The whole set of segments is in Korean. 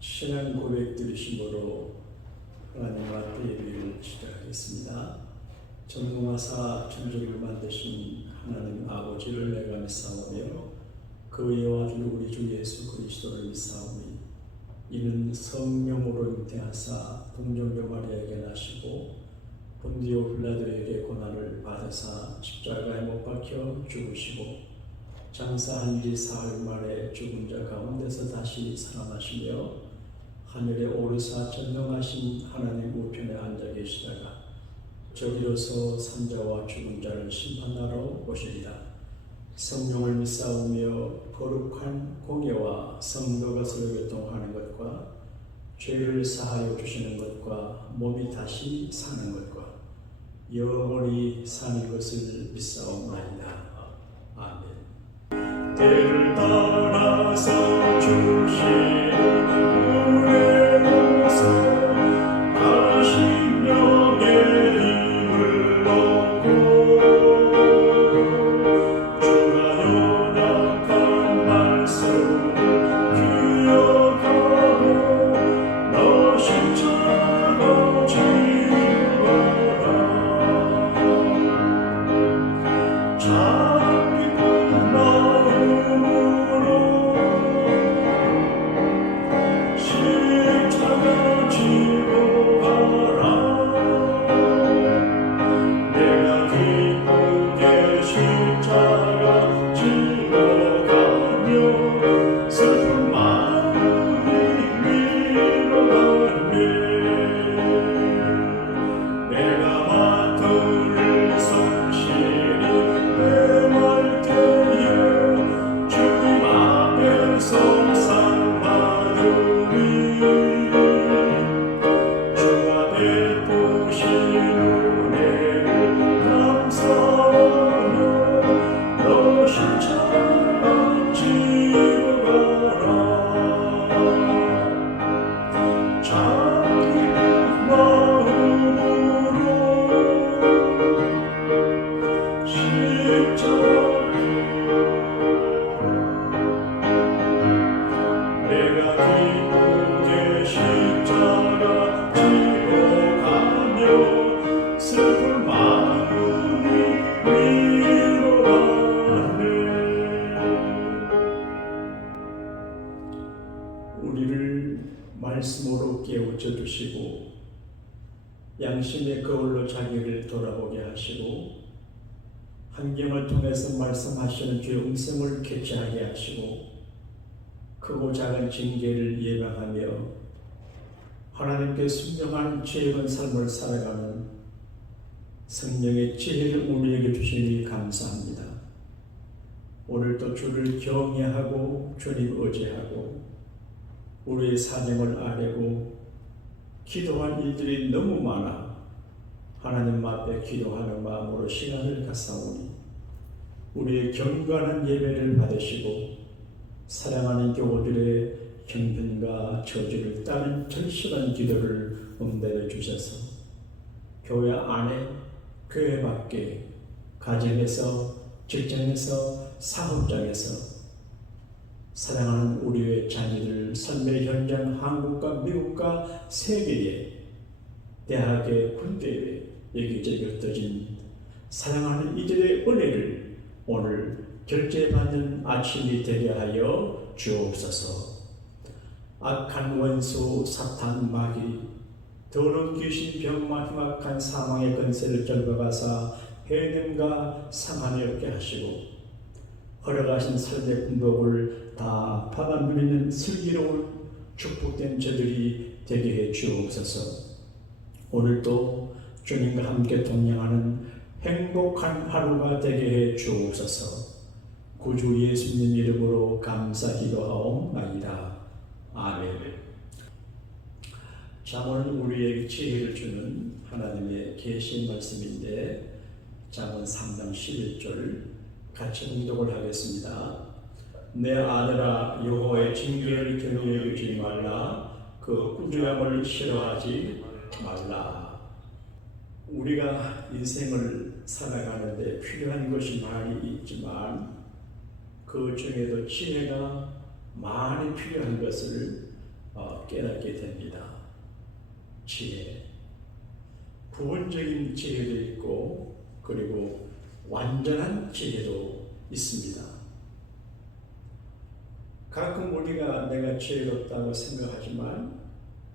신앙 고백 드리심으로 하나님 앞에 예배를 시작하겠습니다. 전능하사 천지를 만드신 하나님 아버지를 내가 믿사오며 그 의와 우리 주 예수 그리스도를 믿사오니 이는 성령으로 잉태하사 동정녀 마리아에게 나시고 본디오 빌라도에게 고난을 받으사 십자가에 못 박혀 죽으시고 장사한 지 사흘 만에 죽은 자 가운데서 다시 살아나시며 하늘에 오르사 전능하신 하나님 우편에 앉아 계시다가 저기로서 산자와 죽은 자를 심판하러 오시리라. 성령을 믿사오며 거룩한 공예와 성도 것을 교통하는 것과 죄를 사하여 주시는 것과 몸이 다시 사는 것과 영원히 사는 것을 믿사옵나이다. 아멘. 때를 따라서 주시는 우리의 모습 다시 명의 힘을 얻고 주가 연약한 말씀을 기억하고 너 십자가 지어라. 참 기쁜 마음으로 십자가 지고 가라. 내가 기쁘게 십자가 지고 가며 슬픈 마음이 위로하네. 내가 마음을 성실히 매말 때에 주님 앞에서 상 받으리. 주가 베푸신 은혜를 감사하며 너 십자가 지고 가라. 참 기쁜 마음으로 십자가 내가 기쁘게 십자가 지고 가며 슬픈 마음이 위로하네. 우리를 말씀으로 깨우쳐 주시고 양심의 거울로 자기를 돌아보게 하시고 환경을 통해서 말씀하시는 주의 음성을 캐치하게 하시고 크고 작은 징계를 예방하며 하나님께 순종한 지혜로운 삶을 살아가는 성령의 지혜를 우리에게 주시니 감사합니다. 오늘도 주를 경외하고 주님 의지하고 우리의 사명을 아뢰고 기도할 일들이 너무 많아 하나님 앞에 기도하는 마음으로 시간을 갖사오니 우리의 경건한 예배를 받으시고 사랑하는 교우들의 형편과 처지를 따른 절실한 기도를 응답해 주셔서 교회 안에 교회 밖에 가정에서 직장에서 사업장에서 사랑하는 우리의 자녀들 삶의 현장 한국과 미국과 세계에 대학에 군대에 여기저기 흩어진 사랑하는 이들의 은혜를 오늘 결제받는 아침이 되게 하여 주옵소서. 악한 원수 사탄 마귀 더러운 귀신 병마 흉악한 사망의 권세를 절거하사 해냄과 상함이 없게 하시고 허락하신 삶의 군복을 다 받아 누리는 슬기로운 축복된 저들이 되게 해 주옵소서. 오늘도 주님과 함께 동행하는 행복한 하루가 되게 해 주옵소서. 구주 예수님 이름으로 감사 기도하옵나이다. 아멘. 자, 오늘 우리에게 지혜를 주는 하나님의 계시 말씀인데 잠언 3장 11절 같이 봉독을 하겠습니다. 내 아들아 여호와의 징계를 경외하지 말라. 그 꾸중함을 싫어하지 말라. 우리가 인생을 살아가는데 필요한 것이 많이 있지만 그 중에도 지혜가 많이 필요한 것을 깨닫게 됩니다. 지혜. 부분적인 지혜도 있고 그리고 완전한 지혜도 있습니다. 가끔 우리가 내가 지혜롭다고 생각하지만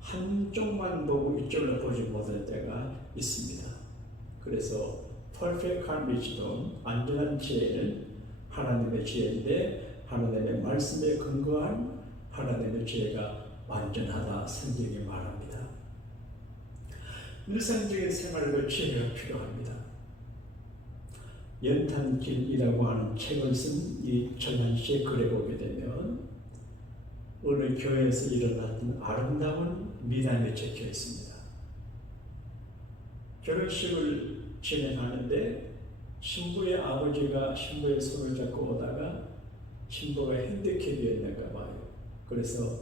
한쪽만 보고 이쪽을 보지 못할 때가 있습니다. 그래서 perfect wisdom, 완전한 지혜는 하나님의 지혜인데 하나님의 말씀에 근거한 하나님의 지혜가 완전하다 성경이 말합니다. 일상적인 생활에도 지혜가 필요합니다. 연탄길이라고 하는 책을 쓴 이 전한 씨의 글에 보게 되면 어느 교회에서 일어났던 아름다운 미담이 적혀 있습니다. 결혼식을 진행하는데 신부의 아버지가 신부의 손을 잡고 오다가 신부가 핸디캡이었는가 봐요. 그래서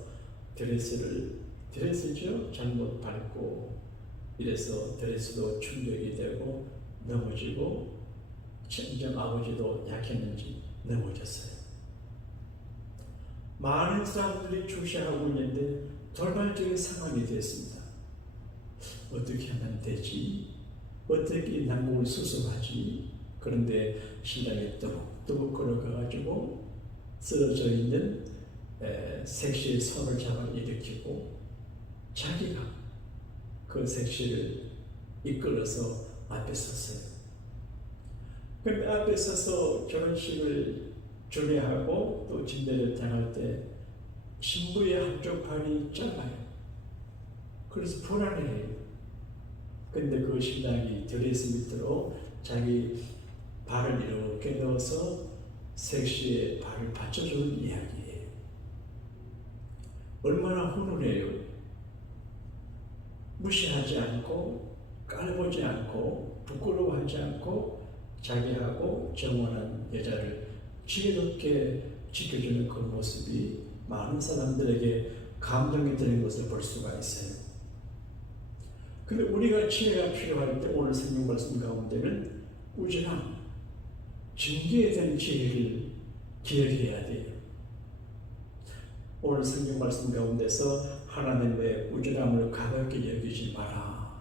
드레스죠? 잘못 밟고 이래서 드레스도 충격이 되고 넘어지고 친정 아버지도 약했는지 넘어졌어요. 많은 사람들이 주시하고 있는데 돌발적인 상황이 됐습니다. 어떻게 하면 되지? 어떻게 난공을 수습하지? 그런데 신랑이 뚜벅뚜벅 걸어가가지고 쓰러져 있는 색시의 손을 잡아 일으키고 자기가 그 색시를 이끌어서 앞에 섰어요. 근데 앞에 서서 결혼식을 준비하고 또 진대를 당할 때 신부의 한쪽 팔이 짧아요. 그래서 불안해해요. 근데 그 신랑이 드레스 밑으로 자기 발을 이렇게 넣어서 색시의 발을 받쳐주는 이야기예요. 얼마나 훈훈해요. 무시하지 않고 깔보지 않고 부끄러워하지 않고 자기하고 정원한 여자를 지혜롭게 지켜주는 그 모습이 많은 사람들에게 감동이 되는 것을 볼 수가 있어요. 근데 우리가 지혜가 필요할 때 오늘 성경 말씀 가운데는 꾸준함, 징계에 대한 지혜를 기억해야 돼요. 오늘 성경 말씀 가운데서 하나님의 꾸준함을 가볍게 여기지 마라.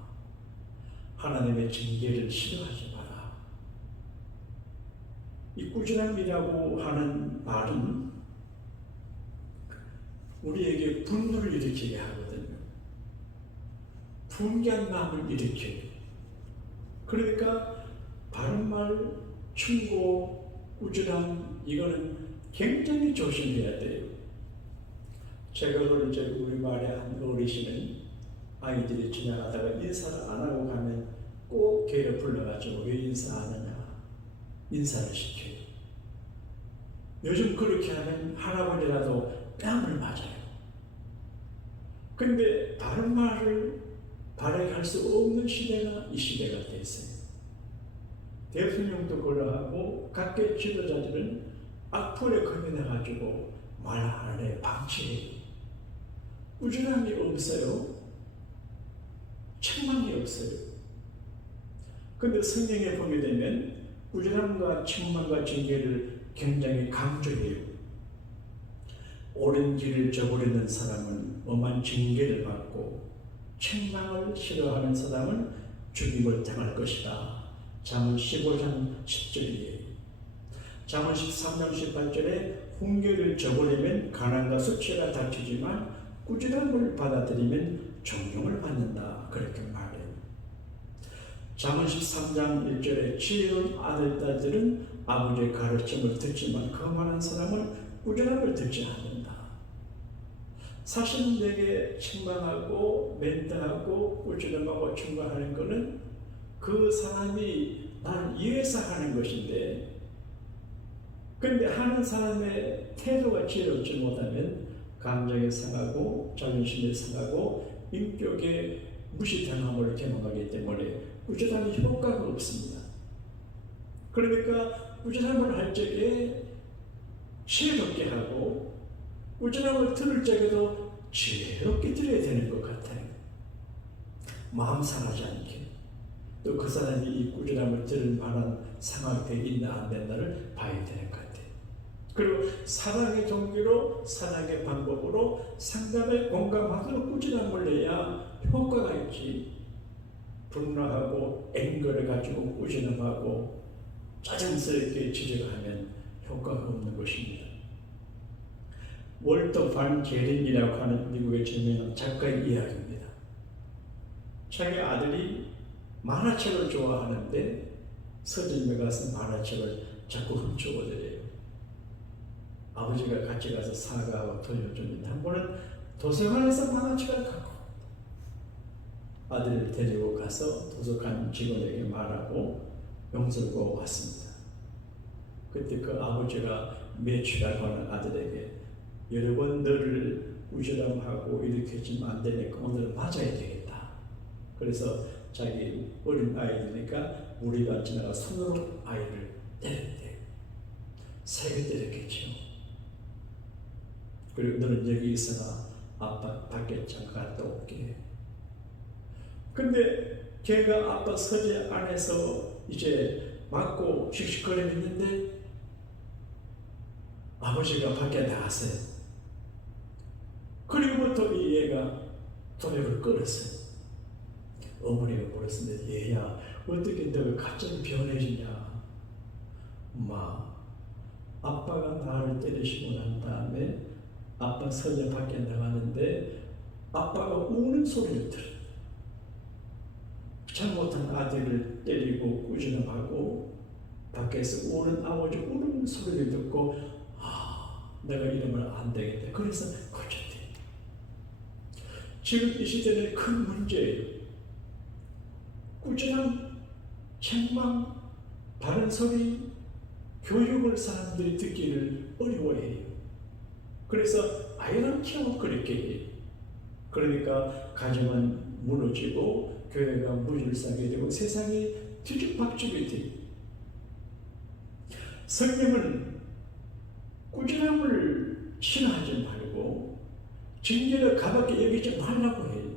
하나님의 징계를 싫어하지 마라. 이 꾸준함이라고 하는 말은 우리에게 분노를 일으키게 하거든요. 분개한 마음을 일으켜요. 그러니까 바른말, 충고, 꾸준함 이거는 굉장히 조심해야 돼요. 제가 이제 우리 말에 한 어르신은 아이들이 지나가다가 인사를 안 하고 가면 꼭 걔를 불러가지고 왜 인사 안 하냐 인사를 시켜요. 요즘 그렇게 하면 할아버지라도 뺨을 맞아요. 근데 바른 말을 발행할 수 없는 시대가 이 시대가 됐어요. 대통령도 그러하고 각계 지도자들은 악플에 겁내가지고 말 안에 방치해요. 꾸준함이 없어요. 책망이 없어요. 근데 성경에 보게 되면 꾸준함과 책망과 징계를 굉장히 강조해요. 옳은 길을 저버리는 사람은 엄한 징계를 받고 책망을 싫어하는 사람은 죽임을 당할 것이다. 잠언 15장 10절이에요. 잠언 13장 18절에 훈계를 저버리면 가난과 수치가 닥치지만 꾸준함을 받아들이면 존경을 받는다. 그렇게 말해요. 잠언 13장 1절에 지혜로운 아들, 딸들은 아버지의 가르침을 듣지만 거만한 사람은 꾸준함을 듣지 않는다. 사실은 내게 책망하고 멘트하고 꾸준함하고 충고하는 것은 그 사람이 날 위해서 하는 것인데 그런데 하는 사람의 태도가 지혜롭지 못하면 감정이 상하고 자존심이 상하고 인격의 무시당함을 경험하기 때문에 꾸준함이 효과가 없습니다. 그러니까 꾸준함을 할 적에 지혜롭게 하고 꾸준함을 들을 적에도 지혜롭게 들어야 되는 것 같아요. 마음 상하지 않게 또 그 사람이 이 꾸준함을 들을 만한 상황이 있나 안 됐나를 봐야 되는 것 같아요. 그리고 사랑의 종교로 사랑의 방법으로 상담에 공감하도록 꾸준함을 내야 효과가 있지. 분노하고 앵거를 가지고 꾸준함하고 짜증스럽게 지적하면 효과가 없는 것입니다. 월터 반 게린이라고 하는 미국의著名한 작가의 이야기입니다. 자기 아들이 만화책을 좋아하는데 서점에 가서 만화책을 자꾸 훔쳐오더래요. 아버지가 같이 가서 사과하고 돌려주는데 한 번은 도서관에서 만화책을 갖고 아들을 데리고 가서 도서관 직원에게 말하고 용서를 구하고 왔습니다. 그때 그 아버지가 매출하고 하는 아들에게 여러 번 너를 우절함하고 이렇게 해주면 안 되니까 오늘은 맞아야 되겠다. 그래서 자기 어린 아이들이니까 무리가 지나가 손으로 아이를 때렸대. 세게 때렸겠죠. 그리고 너는 여기 있어라. 아빠 밖에 잠깐 갔다 올게. 근데 걔가 아빠 서재 안에서 이제 맞고 씩씩거리고 있는데 아버지가 밖에 나갔어요. 그리고부터 이 얘가 도력을 끌었어요. 어머니가 물었습니다. 얘야, 어떻게 너가 갑자기 변해지냐? 엄마, 아빠가 나를 때리시고 난 다음에 아빠 서재 밖에 나가는데 아빠가 우는 소리를 들어요. 잘못한 아들을 때리고 꾸준함하고 밖에서 우는 아버지 우는 소리를 듣고 내가 이러면 안 되겠다. 그래서 고쳤대. 지금 이 시대는 큰 문제예요. 꾸준한 책망, 바른 소리, 교육을 사람들이 듣기를 어려워해요. 그래서 아이를 키워 그렇게 해요. 그러니까 가정은 무너지고 교회가 무질서하게 되고 세상이 뒤죽박죽이 돼요. 성경은 꾸준함을 싫어하지 말고 징계를 가볍게 여기지 말라고 해요.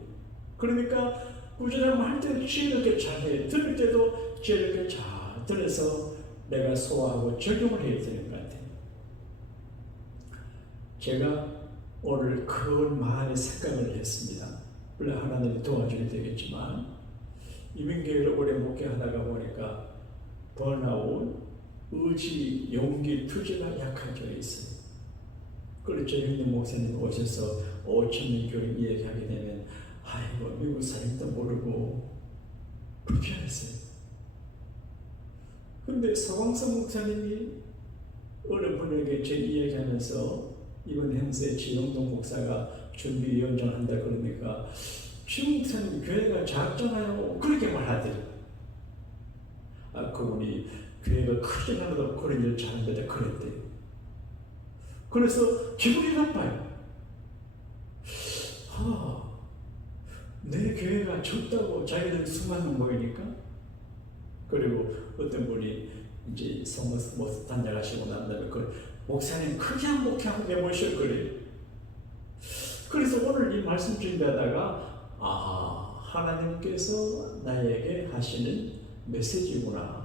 그러니까 꾸준함을 할 때도 지혜롭게 잘해. 들을 때도 지혜롭게 잘 들어서 내가 소화하고 적용을 해야 되는 것 같아요. 제가 오늘 큰 마음의 생각을 했습니다. 물론 하나님이 도와줘야 되겠지만 이민교회를 오래 목회하다가 보니까 번아웃, 의지, 용기, 투지가 약한 적이 있어요. 그렇죠. 형님 목사님 오셔서 5,000명 교회 이야기하게 되면 아이고 미국 사람도 모르고 불편했어요. 근데 서광석 목사님이 어느 분에게 제 이야기하면서 이번 행사에 지영동 목사가 준비위원장 한다 그러니까 지영 목사님 교회가 작잖아요. 그렇게 말하더래요. 그분이 교회가 크지 않아도 그런 일 잘한다 그랬대요. 그래서 기분이 나빠요. 내 교회가 적다고 자기들 수많은 모이니까. 그리고 어떤 분이 이제 성모스 단장하시고 난 다음에 목사님 크게 한 목회하고 내모실 거래요. 그래서 오늘 이 말씀 준비하다가 하나님께서 나에게 하시는 메시지구나.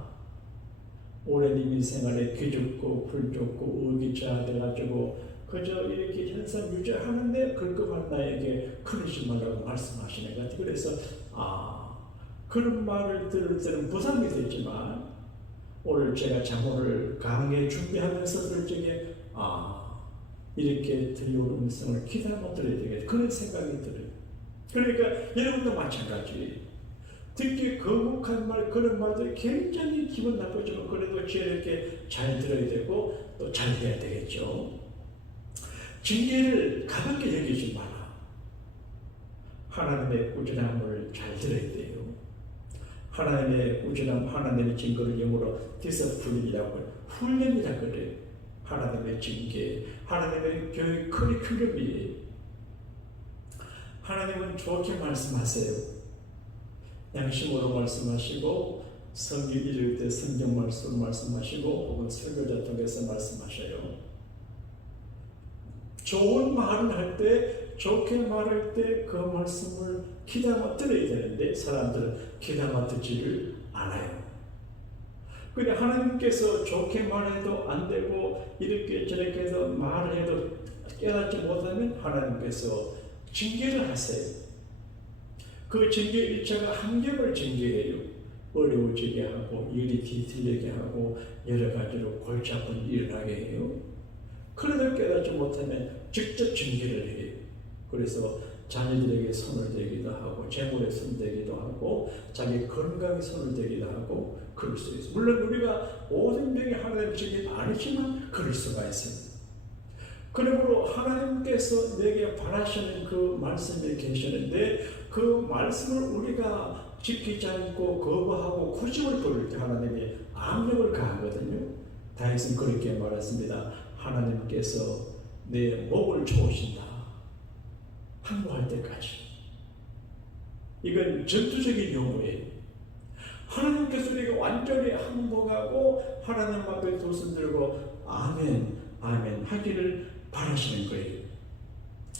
오랜 이민 생활에 기죽고 불죽고 의기자돼가지고 그저 이렇게 현상 유지하는데 그것만 나에게 그러지 말라고 말씀하시는 것 같아요. 그래서 그런 말을 들을 때는 부담이 되지만 오늘 제가 자문을 강의에 준비하면서 그럴 적에 이렇게 들려오는 음성을 기다려 들어야 되겠다 그런 생각이 들어요. 그러니까 여러분도 마찬가지. 듣기 거북한 말 그런 말들이 굉장히 기분 나쁘지만 그래도 지혜롭게 잘 들어야 되고 또 잘 해야 되겠죠. 징계를 가볍게 여기지 마라. 하나님의 꾸준함을 잘 들어야 돼요. 하나님의 꾸준함, 하나님의 징계를 영어로 디스플린이라고 훈련이라고 그래요. 하나님의 징계, 하나님의 교육 커리큘럼이에요. 하나님은 좋게 말씀하세요. 양심으로 말씀하시고 성경 읽을 때 성경 말씀을 말씀하시고 혹은 설교자 통해서 말씀하셔요. 좋은 말을 할 때, 좋게 말할 때 그 말씀을 귀담아 들어야 되는데 사람들은 귀담아 듣지를 않아요. 근데 하나님께서 좋게 말해도 안 되고 이렇게 저렇게 해서 말을 해도 깨닫지 못하면 하나님께서 징계를 하세요. 그 징계 1차가 환경을 징계해요. 어려워지게 하고 일이 뒤틀리게 하고 여러 가지로 골치 아픈 일이 일어나게 해요. 그래도 깨닫지 못하면 직접 징계를 해요. 그래서 자녀들에게 손을 대기도 하고 재물에 손 대기도 하고 자기 건강에 손을 대기도 하고 그럴 수 있어요. 물론 우리가 모든 명이 하나님 징계는 아니지만 그럴 수가 있습니다. 그러므로 하나님께서 내게 바라시는 그 말씀이 계시는데 그 말씀을 우리가 지키지 않고 거부하고 고집을 부릴 때 하나님이 압력을 가하거든요. 다윗은 그렇게 말했습니다. 하나님께서 내 목을 조으신다. 항복할 때까지. 이건 전투적인 용어예요. 하나님께서 우리가 완전히 항복하고 하나님 앞에 두 손 들고 아멘, 아멘 하기를 바라시는 거예요.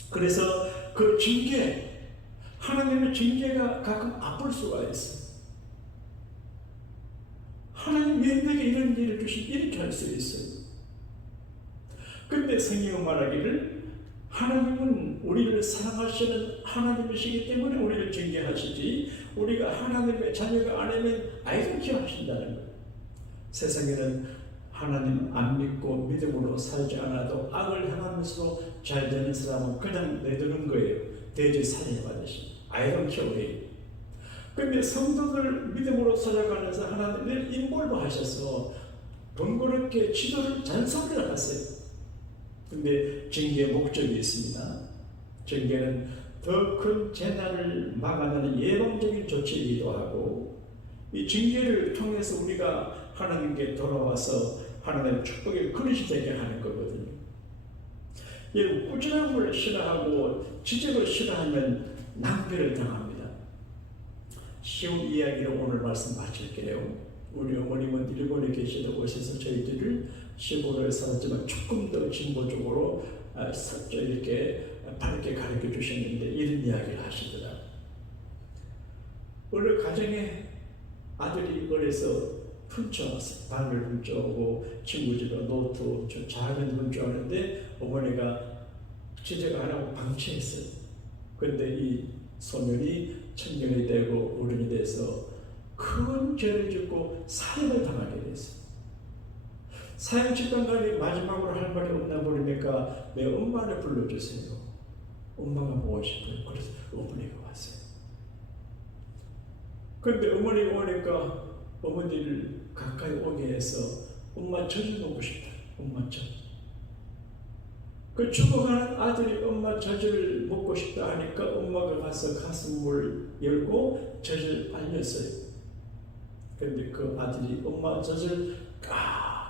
그래서 그 징계, 하나님의 징계가 가끔 아플 수가 있어요. 하나님 왜 내게 이런 일을 주신 이렇게 할 수 있어요. 근데 성경은 말하기를 하나님은 우리를 사랑하시는 하나님이시기 때문에 우리를 징계하시지 우리가 하나님의 자녀가 아니면 아이들키 하신다는 거예요. 세상에는 하나님 안 믿고 믿음으로 살지 않아도 악을 행하면서 잘 되는 사람은 그냥 내두는 거예요. 대지 살인받으시 아이들키 해요. 근데 성도들 믿음으로 살아가면서 하나님을 인볼브 하셔서 번거롭게 지도를 잔소리를 하세요. 근데 징계의 목적이 있습니다. 징계는 더 큰 재난을 막아내는 예방적인 조치이기도 하고 이 징계를 통해서 우리가 하나님께 돌아와서 하나님의 축복의 그릇이 되게 하는 거거든요. 꾸준함을 싫어하고 지적을 싫어하면 낭비를 당합니다. 쉬운 이야기로 오늘 말씀 마칠게요. 우리 어머님은 일본에 계시던 곳에서 저희들을 시골에 살았지만 조금 더 진보적으로 이렇게 바르게 가르쳐 주셨는데 이런 이야기를 하시더라. 어느 가정에 아들이 어려서 훔쳐왔어요. 방을 훔쳐오고 친구 집에 노트 작은 훔쳐오는데 어머니가 지적 안 하고 방치했어요. 그런데 이 소년이 청년이 되고 어른이 돼서 큰 죄를 짓고 살인을 당하게 됐어요. 사형 집행관이 마지막으로 할 말이 없나 보니까 내 엄마를 불러주세요. 엄마가 보고 싶어요. 그래서 어머니가 왔어요. 그런데 어머니가 오니까 어머니를 가까이 오게 해서 엄마 젖을 먹고 싶다. 엄마 젖. 그 죽어가는 아들이 엄마 젖을 먹고 싶다 하니까 엄마가 가서 가슴을 열고 젖을 빨렸어요. 그런데 그 아들이 엄마 젖을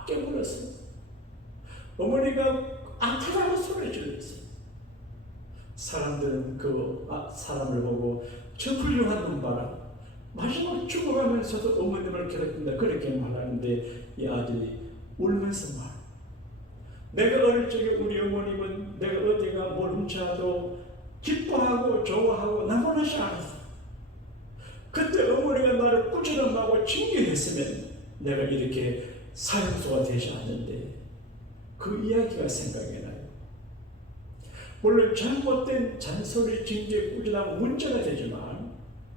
깨물었어요. 어머니가 아프다고 소리 질렀어요. 사람들은 그 사람을 보고 저 훌륭한 놈 봐라. 마지막 죽어가면서도 어머님을 괴롭힌다. 그렇게 말하는데 이 아들이 울면서 말. 내가 어릴 적에 우리 어머님은 내가 어디가 뭘 훔쳐도 기뻐하고 좋아하고 너무나 잘했어. 그때 어머니가 나를 꾸짖음하고 징계했으면 내가 이렇게 사형수가 되지 않는데 그 이야기가 생각이 나요. 물론 잘못된 잔소리, 징계, 꾸짖음 문제가 되지만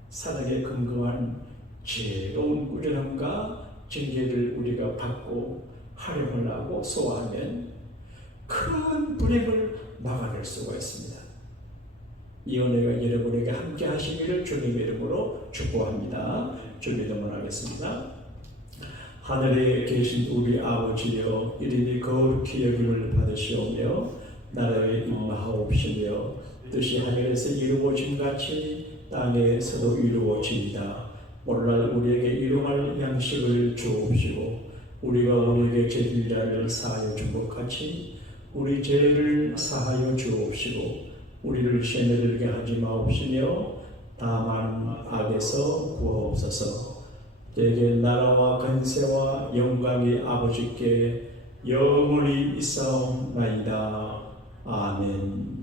사랑에 근거한 지혜로운 꾸짖음과 징계를 우리가 받고 활용을 하고 소화하면 큰 불행을 막아낼 수가 있습니다. 이 은혜가 여러분에게 함께 하시기를 주님의 이름으로 축복합니다. 준비되면 하늘에 계신 우리 아버지여 이름이 거룩히 여김을 받으시오며 나라의 임하옵시며 뜻이 하늘에서 이루어진 같이 땅에서도 이루어지이다. 오늘날 우리에게 일용할 양식을 주옵시고 우리가 우리에게 죄진 자를 사하여 준 것 같이 우리 죄를 사하여 주옵시고 우리를 시험에 들게 하지 마옵시며 다만 악에서 구하옵소서. 내게 나라와 권세와 영광이 아버지께 영원히 있사옵나이다. 아멘.